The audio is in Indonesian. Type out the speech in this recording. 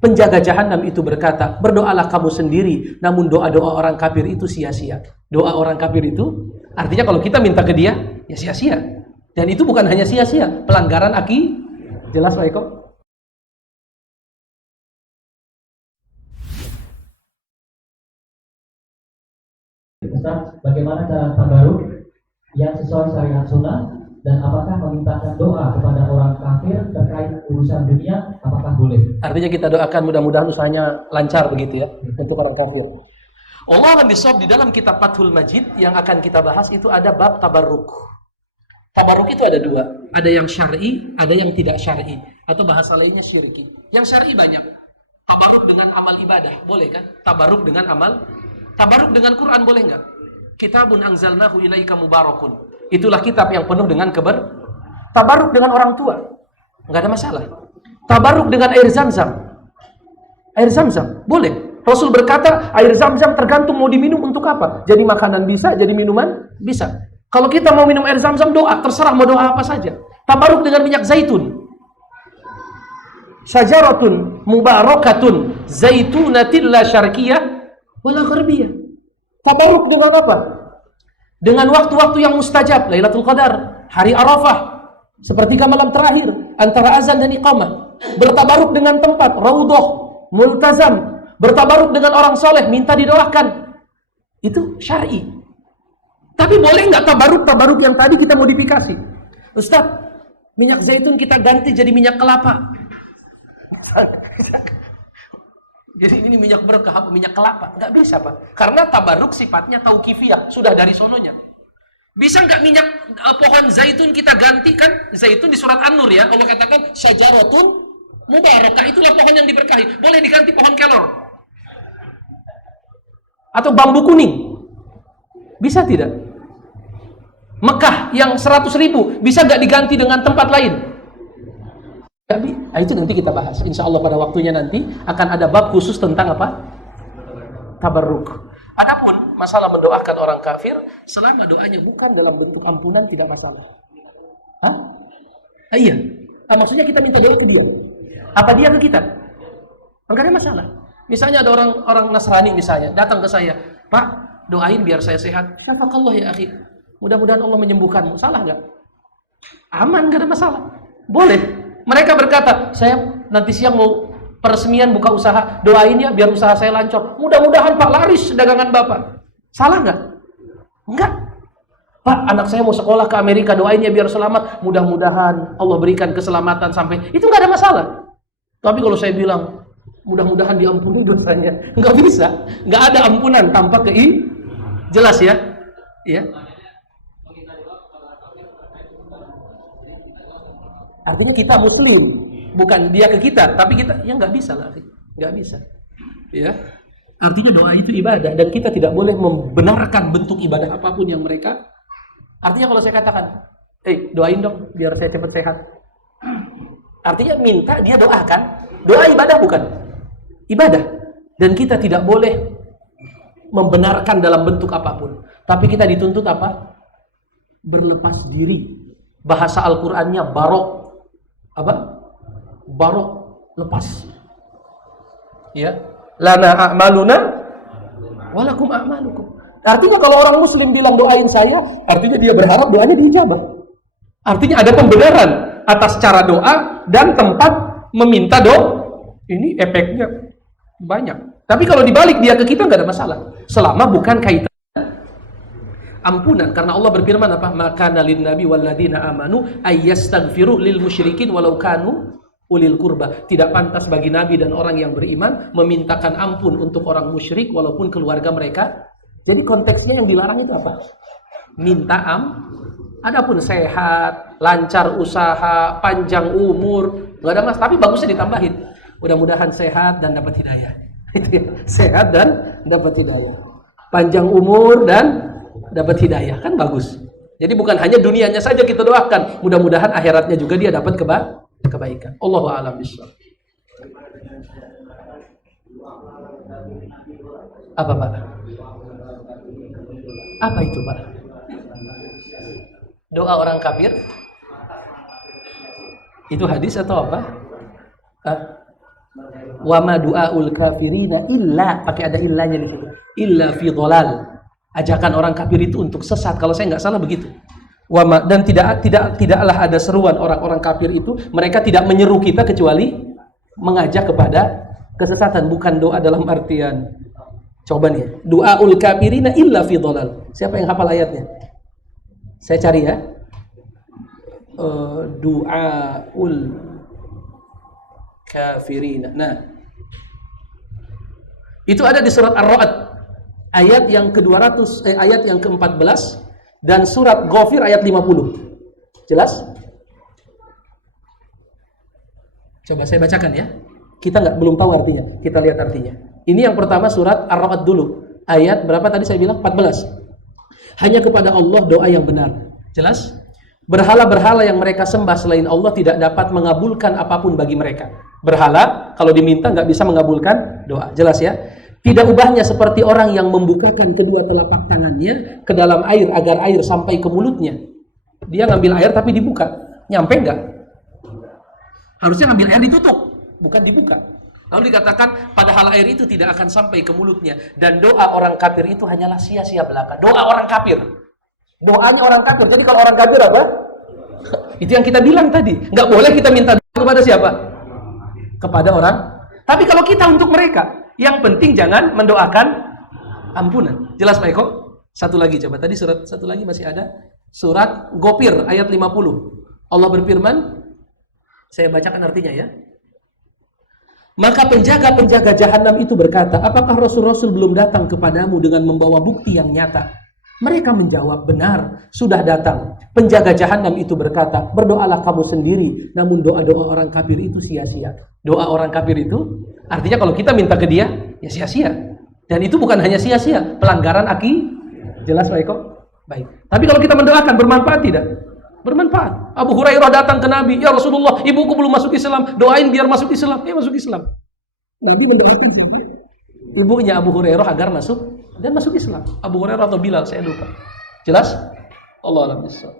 Penjaga jahanam itu berkata, berdoalah kamu sendiri, namun doa-doa orang kafir itu sia-sia. Doa orang kafir itu, artinya kalau kita minta ke dia, ya sia-sia. Dan itu bukan hanya sia-sia, pelanggaran jelas Pak Eko? Ustaz, bagaimana cara tabaruk yang sesuai syariat sunnah, dan apakah memintakan doa kepada orang kafir terkait urusan dunia, apakah boleh? Artinya kita doakan mudah-mudahan usahanya lancar begitu ya untuk orang kafir. Allah bisawab, di dalam kitab Fathul Majid yang akan kita bahas itu ada bab tabarruk. Tabarruk itu ada dua, ada yang syar'i, ada yang tidak syar'i, atau bahasa lainnya syirki. Yang syar'i banyak. Tabarruk dengan amal ibadah, boleh kan? Tabarruk dengan amal, tabarruk dengan Quran boleh nggak? Kitabun anzalnahu ilaika mubarakun. Itulah kitab yang penuh dengan tabarruk dengan orang tua, nggak ada masalah. Tabarruk dengan air zam-zam. Air zam-zam boleh. Rasul berkata, air zam-zam tergantung mau diminum untuk apa. Jadi makanan bisa, jadi minuman bisa. Kalau kita mau minum air zam-zam, doa, terserah mau doa apa saja. Tabarruk dengan minyak zaitun. Syajaratun mubarakatun zaitunatin la syarqiyah wala gharbiyah. Tabarruk dengan apa? Dengan waktu-waktu yang mustajab, Lailatul Qadar, hari Arafah, sepertiga malam terakhir antara azan dan iqamah. Bertabaruk dengan tempat, raudhah, multazam. Bertabaruk dengan orang soleh, minta didoakan. Itu syar'i. Tapi boleh nggak tabaruk yang tadi kita modifikasi? Ustaz, minyak zaitun kita ganti jadi minyak kelapa. Jadi ini minyak berkah, minyak kelapa. Nggak bisa, Pak. Karena tabaruk sifatnya tauqifiyah, sudah dari sononya. Bisa nggak minyak pohon zaitun kita gantikan? Zaitun di surat An-Nur ya, Allah katakan syajaratun mubarakah, itulah pohon yang diberkahi. Boleh diganti pohon kelor. Atau bambu kuning. Bisa tidak? Mekah yang 100.000, bisa nggak diganti dengan tempat lain? Nah, itu nanti kita bahas. Insya Allah pada waktunya nanti akan ada bab khusus tentang apa? Tabarruk. Adapun masalah mendoakan orang kafir, selama doanya bukan dalam bentuk ampunan tidak masalah. Hah? Iya. Maksudnya kita minta doa ke dia. Apa dia ke kita? Enggak ada masalah. Misalnya ada orang Nasrani misalnya datang ke saya, Pak, doain biar saya sehat. Katakanlah ya akhi, mudah-mudahan Allah menyembuhkanmu. Salah nggak? Aman, nggak ada masalah. Boleh. Mereka berkata, saya nanti siang mau peresmian buka usaha, doain ya biar usaha saya lancar. Mudah-mudahan Pak laris dagangan Bapak. Salah nggak? Enggak. Pak, anak saya mau sekolah ke Amerika, doain ya biar selamat. Mudah-mudahan Allah berikan keselamatan sampai. Itu nggak ada masalah. Tapi kalau saya bilang, mudah-mudahan diampuni dosanya, nggak bisa. Nggak ada ampunan tanpa jelas ya. Ya. Artinya kita muslim, bukan dia ke kita, tapi kita, ya nggak bisa lah, nggak bisa. Ya, artinya doa itu ibadah dan kita tidak boleh membenarkan bentuk ibadah apapun yang mereka. Artinya kalau saya katakan, doain dong biar saya cepat sehat. Artinya minta dia doakan, doa ibadah bukan? Ibadah. Dan kita tidak boleh membenarkan dalam bentuk apapun. Tapi kita dituntut apa? Berlepas diri. Bahasa Al-Qur'annya barok. Apa? Barok, lepas. Ya. Lana a'maluna walakum a'malukum. Artinya kalau orang muslim bilang doain saya, artinya dia berharap doanya diijabah. Artinya ada pembenaran atas cara doa dan tempat meminta doa. Ini efeknya banyak. Tapi kalau dibalik dia ke kita nggak ada masalah. Selama bukan kaitan ampunan, karena Allah berfirman apa? Maka nalin nabi walladzina amanu ayyastaghfiru lil musyrikin walau kanu ulil qurba. Tidak pantas bagi nabi dan orang yang beriman memintakan ampun untuk orang musyrik walaupun keluarga mereka. Jadi konteksnya yang dilarang itu apa? Minta adapun sehat, lancar usaha, panjang umur, nggak ada mas. Tapi bagusnya ditambahin. Mudah-mudahan sehat dan dapat hidayah. Itu ya. Sehat dan dapat hidayah. Panjang umur dan dapat hidayah, kan bagus. Jadi bukan hanya dunianya saja kita doakan, mudah-mudahan akhiratnya juga dia dapat kebaikan. Allahu a'lam bishawab. Apa Pak? Apa itu Pak? Doa orang kafir? Itu hadis atau apa? Wa ma du'aul kafirina illa, pakai ada illanya di situ. Illa fi dhalal. Ajakan orang kafir itu untuk sesat, kalau saya nggak salah begitu. Dan tidaklah ada seruan orang-orang kafir itu, mereka tidak menyeru kita kecuali mengajak kepada kesesatan, bukan doa dalam artian. Coba nih, du'aul kafirina illa fi dhalal. Siapa yang hafal ayatnya? Saya cari ya. Du'aul kafirina. Nah, itu ada di surat Ar-Ra'd ayat yang ke-200, ayat yang ke-14 dan surat Ghafir ayat 50. Jelas? Coba saya bacakan ya. Kita belum tahu artinya. Kita lihat artinya. Ini yang pertama surat Ar-Ra'd dulu. Ayat berapa tadi saya bilang? 14. Hanya kepada Allah doa yang benar. Jelas? Berhala-berhala yang mereka sembah selain Allah tidak dapat mengabulkan apapun bagi mereka. Berhala kalau diminta nggak bisa mengabulkan doa. Jelas ya? Tidak ubahnya seperti orang yang membukakan kedua telapak tangannya ke dalam air agar air sampai ke mulutnya. Dia ngambil air tapi dibuka. Nyampe nggak? Harusnya ngambil air ditutup, bukan dibuka. Lalu dikatakan padahal air itu tidak akan sampai ke mulutnya. Dan doa orang kafir itu hanyalah sia-sia belaka. Doa orang kafir. Doanya orang kafir. Jadi kalau orang kafir apa? Itu yang kita bilang tadi. Nggak boleh kita minta doa kepada siapa? Kepada orang. Tapi kalau kita untuk mereka, yang penting jangan mendoakan ampunan. Jelas Pak Eko? Satu lagi coba. Tadi surat satu lagi masih ada. Surat Ghafir ayat 50. Allah berfirman, saya bacakan artinya ya. Maka penjaga-penjaga jahanam itu berkata, apakah Rasul-Rasul belum datang kepadamu dengan membawa bukti yang nyata? Mereka menjawab, benar, sudah datang. Penjaga jahanam itu berkata, berdoalah kamu sendiri, namun doa-doa orang kafir itu sia-sia. Doa orang kafir itu, artinya kalau kita minta ke dia, ya sia-sia. Dan itu bukan hanya sia-sia, pelanggaran jelas Pak Eko? Baik. Tapi kalau kita mendoakan, bermanfaat tidak? Bermanfaat. Abu Hurairah datang ke Nabi, ya Rasulullah, ibuku belum masuk Islam, doain biar masuk Islam. Dia masuk Islam. Nabi mendoakan ibunya Abu Hurairah agar masuk dan masuk Islam. Abu Hurairah atau Bilal, saya lupa. Jelas? Allah a'lam bishawab.